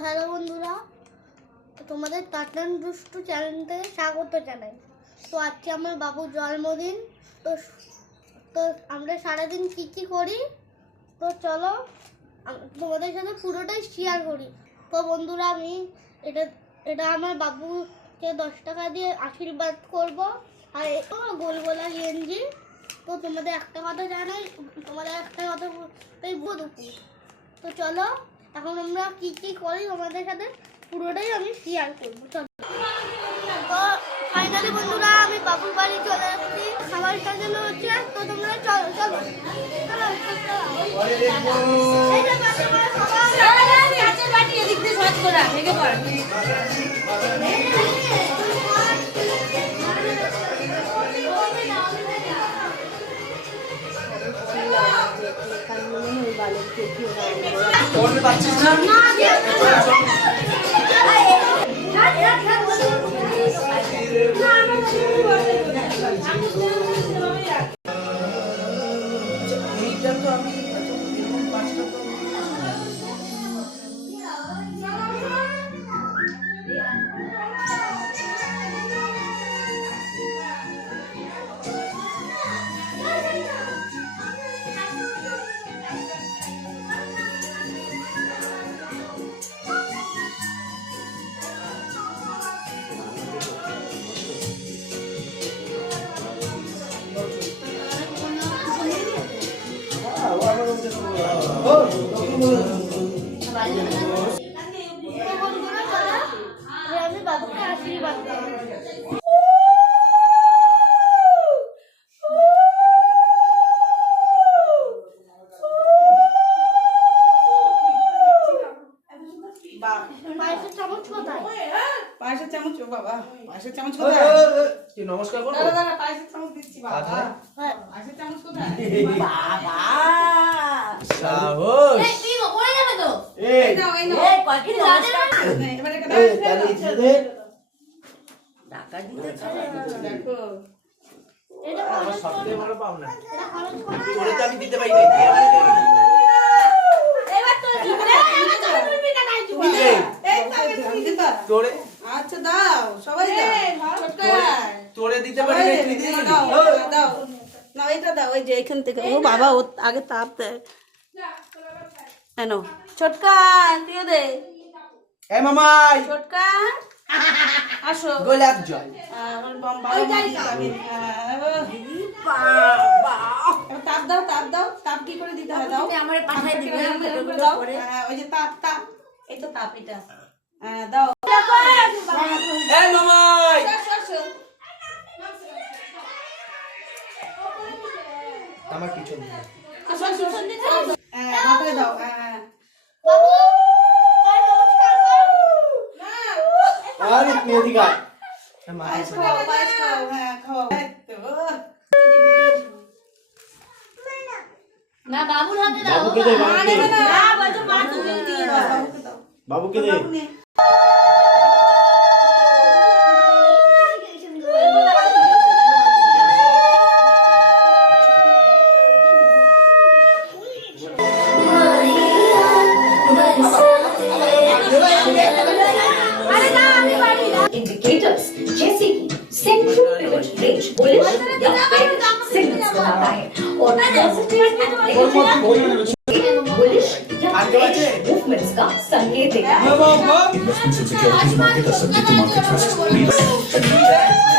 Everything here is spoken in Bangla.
হ্যালো বন্ধুরা, তোমাদের টাটান দুষ্টু চ্যানেলতে স্বাগত জানাই। তো আজকে আমার বাবুর জন্মদিন। তো তো আমরা সারাদিন কী কী করি তো চলো তোমাদের সাথে পুরোটাই শেয়ার করি। তো বন্ধুরা, আমি এটা এটা আমার বাবুকে 10 টাকা দিয়ে আশীর্বাদ করব। আর গোলগোলা গেঞ্জি। তো তোমাদের একটা কথা জানাই, তোমাদের একটা কথা দুপুর। তো চলো এখন আমরা কি কি করি তোমাদের সাথে পুরোটাই আমি শেয়ার করবো। চলো, তো ফাইনালি বন্ধুরা আমি বাবুর বাড়ি চলে এসেছি, খাবার সাজানো হচ্ছে। তো তোমরা চলো চলো আমি বাবুকে আশীর্বাদ করবো। পায়েসের চামচ বাবা, পায়েসের চামচ কোথায়? নমস্কার করো। দাদা পায়েসের চামচ দিচ্ছি বাবা। পায়েসের চামচ কোথায়? বাবা সাহস। এই পিগো পড়ে যাবে তো। এই নাও এই নাও। এই কয়কি নমস্কার। এবারে একটা এই তালি দিতে টাকা দিতে দেখো। এটা আমার সবথেকে বড় পাওনা। এটা খরচ করে তোরে তো আমি দিতে পারি না। দিয়ে আমারে দেবি। এবার তো জিতলে আমি তো তুলবি না নাই জুয়া। এই তাকে তুমি দিবা। তোরে আচ্ছা দাও, সবাই দাও। ছোটকা তোরে দিতে পারি না, তুই দিবি। দাও, দাও। না এটা দাও, ওই যে এখান থেকে। ও বাবা, ও আগে তাপ দেয়। কেন ছোটকা তুইও দে। এ মামাই ছোটকা আসো। গোলাপ জল। আমার বাবা যাবে। বাবা তাপ দাও, তাপ দাও। তাপ কি করে দিতে হয় দাও। তুমি আমারে পাঠাই দিবে দাও। ওই যে তাপ, তাপ। এই তো তাপ এটা। দাও। এ মামাই আমার পিছনে মাথায় দাও। বাবু কয় নমস্কার কর। আরে তুই এদিকে আয়। পায়েস খাও, পায়েস খাও। হ্যাঁ খাও। না বাবুর হাতে দাও। বাবুকে দে, মা বাবুকে নেবে দে। না। না বাজু মা তুমি দিয়ে দাও। বাবুকে দাও। বাবুকে দে। বাবু নে। इंडिकेटर्स जैसे कि सेंट्रल पिवट रेंज बुलिश या बेयरिश सिग्नल्स बनाता है और पॉजिटिव एंड बुलिश या बेयरिश मूवमेंट्स का संकेत देता है। Investments in securities market are subject to market risk.